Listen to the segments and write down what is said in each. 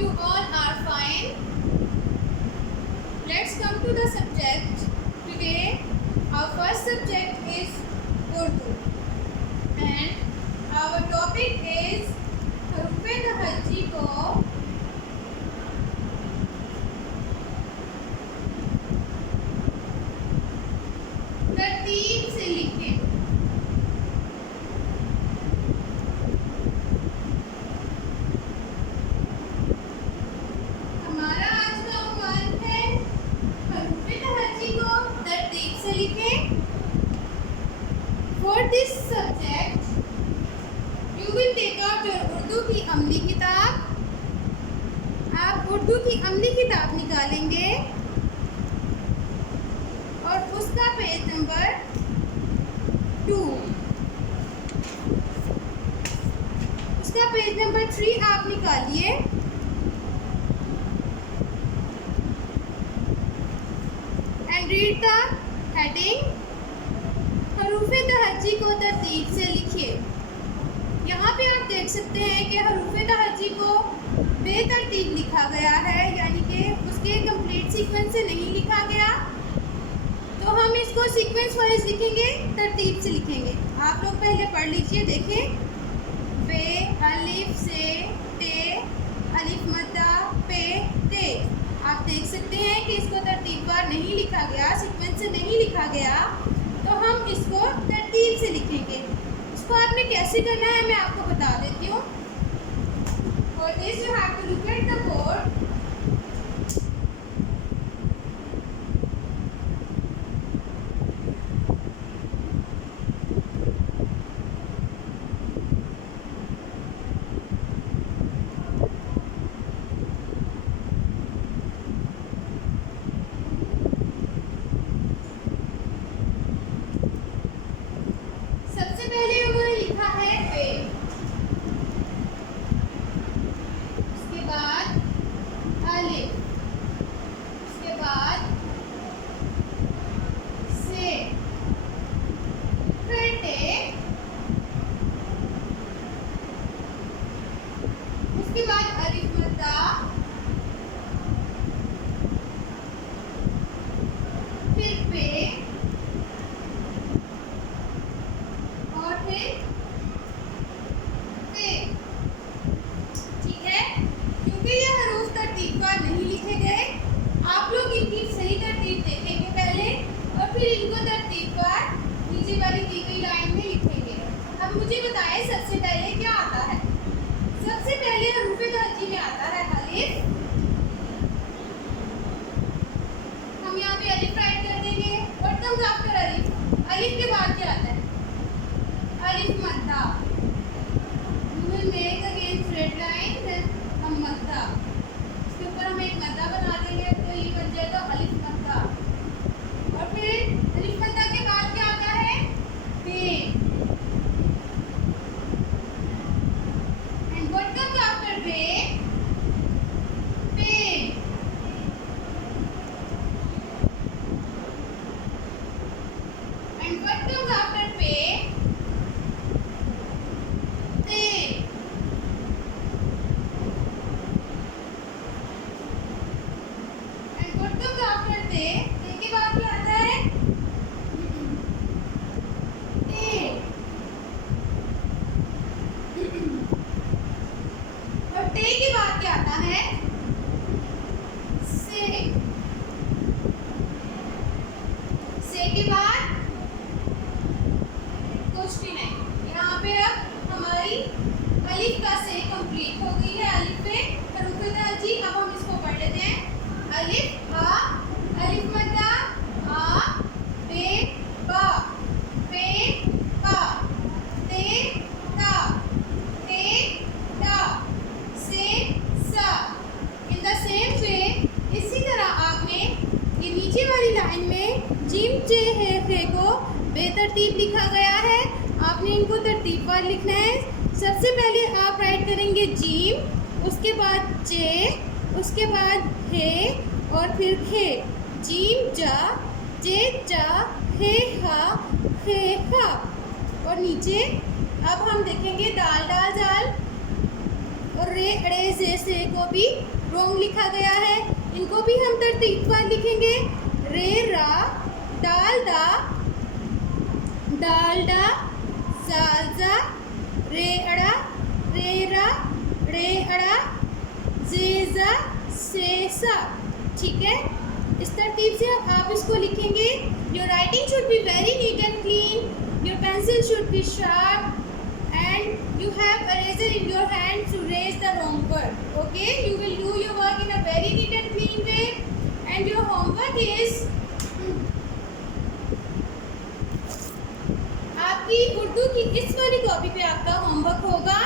hope you all are fine. Let's come to the subject. Today our first subject is Urdu and our topic is हरूफ-ए-तहज्जी को तरतीब से लिखें। हमारा आज का उन्वान है हरूफ-ए-तहज्जी को तरतीब से लिखें। For this subject you will take out your Urdu की अमली किताब। आप उर्दू की अमली किताब निकालेंगे और उसका पेज नंबर 2, उसका पेज नंबर 3 आप निकालिए। एंड रीड द हेडिंग हरूफ-ए-तहज्जी को तरतीब से लिखिए। यहाँ पे आप देख सकते हैं कि हरूफ-ए-तहज्जी को बेतरतीब लिखा गया है, यानी कि उसके कंप्लीट सीक्वेंस से नहीं लिखा गया। तो हम इसको सीक्वेंस वाइज लिखेंगे, तरतीब से लिखेंगे। आप लोग पहले पढ़ लीजिए, देखें। बे, अलिफ से ते, अलिफ मद्दा पे ते। आप देख सकते हैं कि इसको तरतीबवार नहीं लिखा गया, सीक्वेंस से नहीं लिखा गया, तो हम इसको तरतीब से लिखेंगे। इसको आपने कैसे करना है मैं आपको बता देती हूँ। For this you have to look at the board. सबसे पहले उन्होंने लिखा है बे, उसके बाद अलिफ, उसके बाद से, फिर टे, उसके बाद अलिफ मद्दा, फिर पे और फिर ते। ठीक है, क्योंकि ये हरूफ तरतीबवार नहीं लिखे गए, आप लोग इनकी सही तरतीब देखेंगे पहले और फिर इनको तरतीबवार नीचे वाली दी गई लाइन में लिखेंगे। अब मुझे बताएं सबसे पहले क्या आता है। सबसे पहले हरूफ-ए-तहज्जी में आता है अलिफ। हम यहाँ पे अलिफ राइट कर देंगे। व्हाट कम्स आफ्टर अलिफ? अलिफ के बाद क्या आता है? अलिफ मद्दा। We will make again straight line, then हम मद्दा, इसके ऊपर हम एक मद्दा बना देंगे, तो ये बन जाएगा अलिफ मद्दा। और फिर अलिफ मद्दा के बाद क्या आता है? पे। And what comes after पे? पे। And what comes after पे? ते। And what comes after ते? ते के बाद क्या आता है? ते। और ते के बाद क्या आता है? से। से के बाद कुछ भी नहीं। यहाँ पे अब हमारी अलिफ का से कंप्लीट हो गई है। अलिफ पे हरूफ-ए-तहज्जी। अब हम इसको पढ़ लेते हैं। अलिफ आ, अलिफ मद्दा, आ, बे, बा, पे, पा, ते, ता, ते, ता, से, सा। इन द सेम वे, इसी तरह आपने ये नीचे वाली लाइन में जीम चे हे को बेतरतीब लिखा गया है, आपने इनको तरतीबवार लिखना है। सबसे पहले आप राइट करेंगे जीम, उसके बाद चे, उसके बाद हे और फिर खे। जीम जा, जे जा, हे हा, हे हा। और नीचे अब हम देखेंगे दाल डाल जाल, और रे अड़े से को भी रॉन्ग लिखा गया है। इनको भी हम तरतीबवार लिखेंगे। रे रा, दाल दा, डालडा, जालजा, रे अड़ा, रेरा, रे अड़ा, जेजा, सेसा। ठीक है, इस तरतीब से आप इसको लिखेंगे। Your writing should be very neat and clean. Your pencil should be sharp and you have eraser in your hand to erase the wrong word. Okay, you will do your work in a very neat and clean way. And your homework is आपकी उर्दू की इस वाली copy पे आपका homework होगा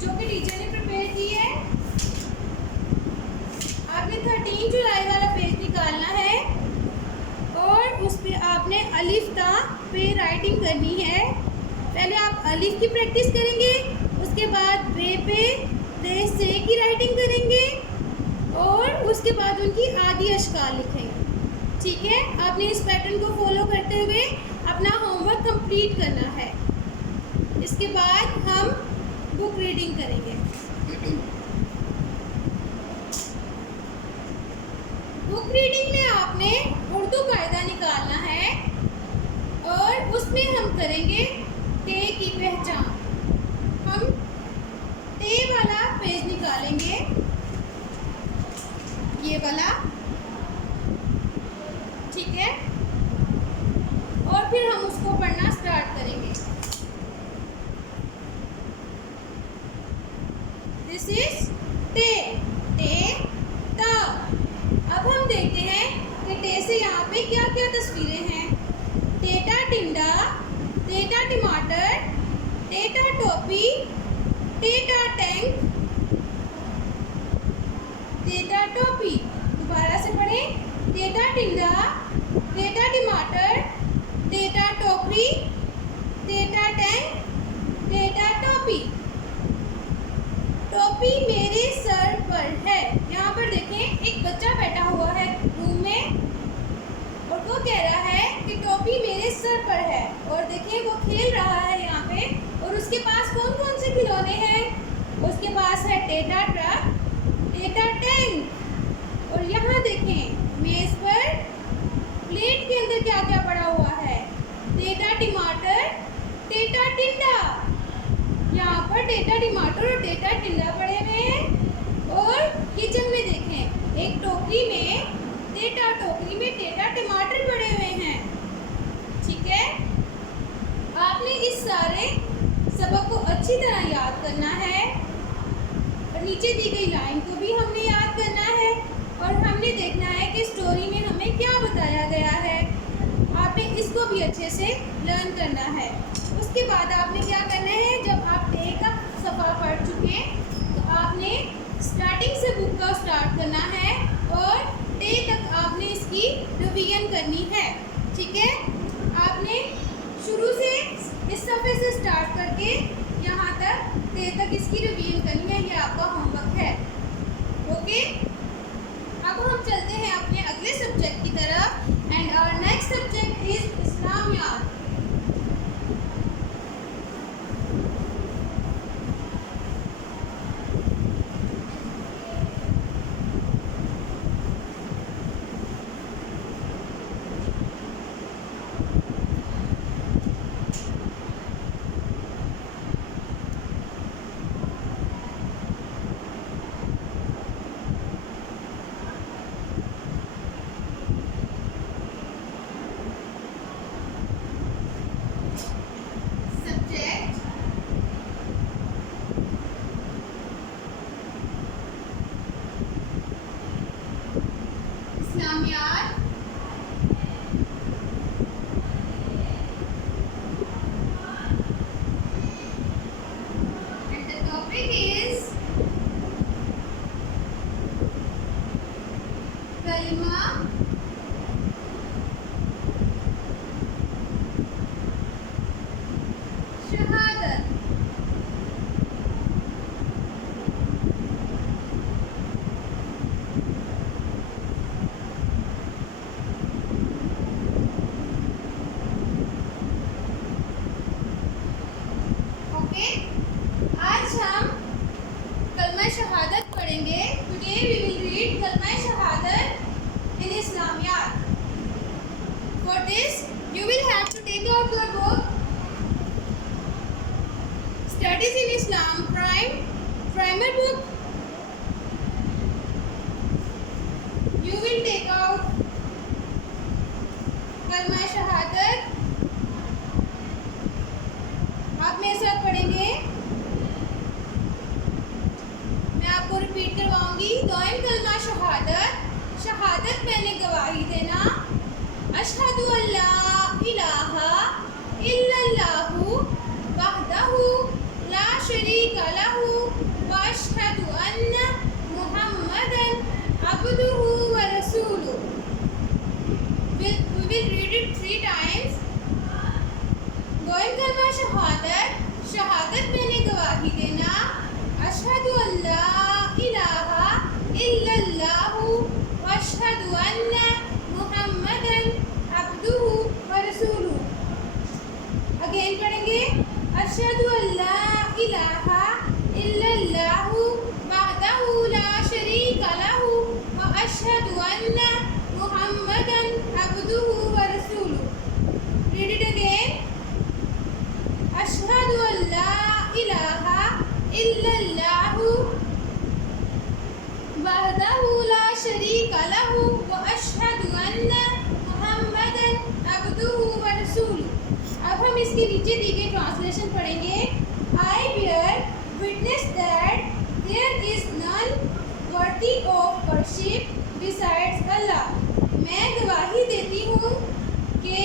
जो कि teacher ने प्रिपेयर की है। आपने 13 जुलाई वाला पेज निकालना है और उस पे आपने अलिफ ता पे राइटिंग करनी है। पहले आप अलिफ की प्रैक्टिस करेंगे, उसके बाद बे पे रे से की राइटिंग करेंगे और उसके बाद उनकी आदि अशकाल लिखेंगे। ठीक है, आपने इस पैटर्न को फॉलो करते हुए अपना होमवर्क कंप्लीट करना है। इसके बाद हम बुक रीडिंग करेंगे। बुक रीडिंग में आपने उर्दू कायदा निकालना है और उसमें हम करेंगे टे की पहचान। हम टे वाला पेज निकालेंगे, ये वाला। ठीक है, और फिर हम उसको पढ़ना स्टार्ट करेंगे। दिस इज टे, टे ता। अब हम देखते हैं कि टे से यहाँ पे क्या क्या तस्वीरें हैं। टेटा टिंडा, टेटा टमाटर, टेटा टोपी, टेटा टैंक, टेटा टोपी। दोबारा से पढ़ें। टेटा टिंडा, टेटा टमाटर, टेटा टोपी, टेटा टैंक, टेटा टोपी। टोपी मेरे सर पर है। यहाँ पर देखें, एक बच्चा बैठा हुआ है रूम में और वो कह रहा है कि टोपी मेरे सर पर है। और देखिए वो खेल रहा है यहाँ पे। और उसके पास कौन कौन से खिलौने हैं? उसके पास है टेटा ट्रक, टेटा टैंक। और यहाँ देखें मेज पर प्लेट के अंदर क्या क्या पड़ा हुआ है। टेटा टमाटर, टेटा टिंडा। यहाँ पर टेटा टमाटर और टेटा टिंडा पड़े हुए हैं। और किचन में देखें, एक टोकरी में टोकरी में टेटा टमाटर पड़े हुए हैं। ठीक है, आपने इस सारे सबक को अच्छी तरह याद करना है और नीचे दी गई लाइन को भी हमने याद करना है और हमने देखना है कि स्टोरी में हमें क्या बताया गया है। आपने इसको भी अच्छे से लर्न करना है। उसके बाद आपने क्या करना है, जब आप टे का सफ़ा पढ़ चुके तो आपने स्टार्टिंग से बुक का स्टार्ट करना है और टे तक आपने इसकी रिवीजन करनी है। ठीक है, आपने शुरू से इस सफ़े से स्टार्ट करके यहाँ तक टे तक इसकी रिवीजन करनी है। ये आपका होमवर्क है। ओके, अब हम चलते हैं अपने अगले सब्जेक्ट की तरफ। And our next subject is Islamiyat. You will have to take out your book, Studies in Islam, primer book. You will take out कलमा शहादत. आप मेरे साथ पढ़ेंगे. मैं आपको रिपीट करवाऊंगी. दोयम कलमा शहादत. शहादत मैंने गवाही देना. अशहदु अल्ला इलाहा इल्लल्लाहु वहदहु ला शरीका लहु व अशहदु अन्ना मुहम्मदन अब्दुहु व रसूलुहु. We will read it 3 times. दोयम कलमा शहादत. शहादत मैंने गवाही देना. अशहदु अल्ला इलाहा इल्लल्लाहु व अशहदु अन्ना मुहम्मदन अब्दुहु व रसूलुहु. अगेन पढ़ेंगे. अशहदु अल्ला इलाहा इल्लल्लाहु वहदहु ला शरीका लहु व अशहदु अन्ना मुहम्मदन अब्दुहु व रसूलुहु. Read it again. अशहदु अल्ला इलाहा इल्लल्लाहु वहदहु ला शरीका लहु व अशहदु अन्ना मुहम्मदन अब्दुहु व रसूलुहु. अब हम इसके नीचे दी गई ट्रांसलेशन पढ़ेंगे. I bear witness that there is none worthy of worship besides Allah. मैं गवाही देती हूँ कि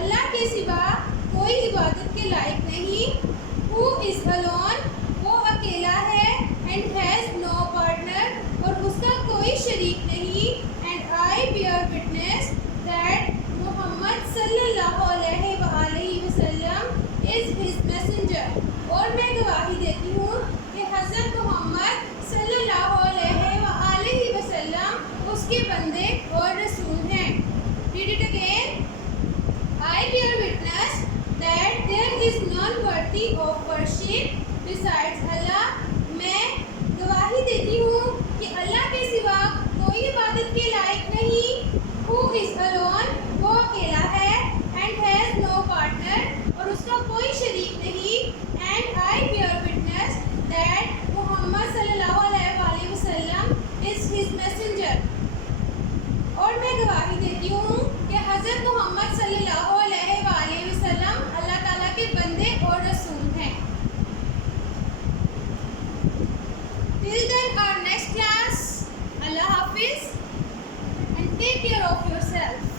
अल्लाह के सिवा कोई इबादत के लायक नहीं. Who is alone, वो अकेला है. And has no partner, और उसका कोई शरीक नहीं. And I bear witness that Muhammad सल्लल्लाहु अलैहि वसल्लम is his messenger. और मैं गवाही देती हूँ कि हज़रत मोहम्मद सल्लल्लाहु अलैहि वसल्लम उसके बंदे और रसूल हैं. Read it again. I bear witness that there is none worthy of worship besides Allah. मैं गवाही देती हूँ कि अल्लाह के सिवा कोई इबादत के लायक नहीं. Who is alone, वो अकेला है. And has no partner, और उसका कोई शरीक नहीं. And I bear witness that Muhammad सल्लल्लाहु अलैहि वसल्लम is his messenger. और मैं गवाही देती हूँ कि हज़रत मोहम्मद सल्लल्लाहु अलैहि वसल्लम अल्लाह ताला के बंदे और रसूल हैं. Till then, our next class. Allah Hafiz, and take care of yourself.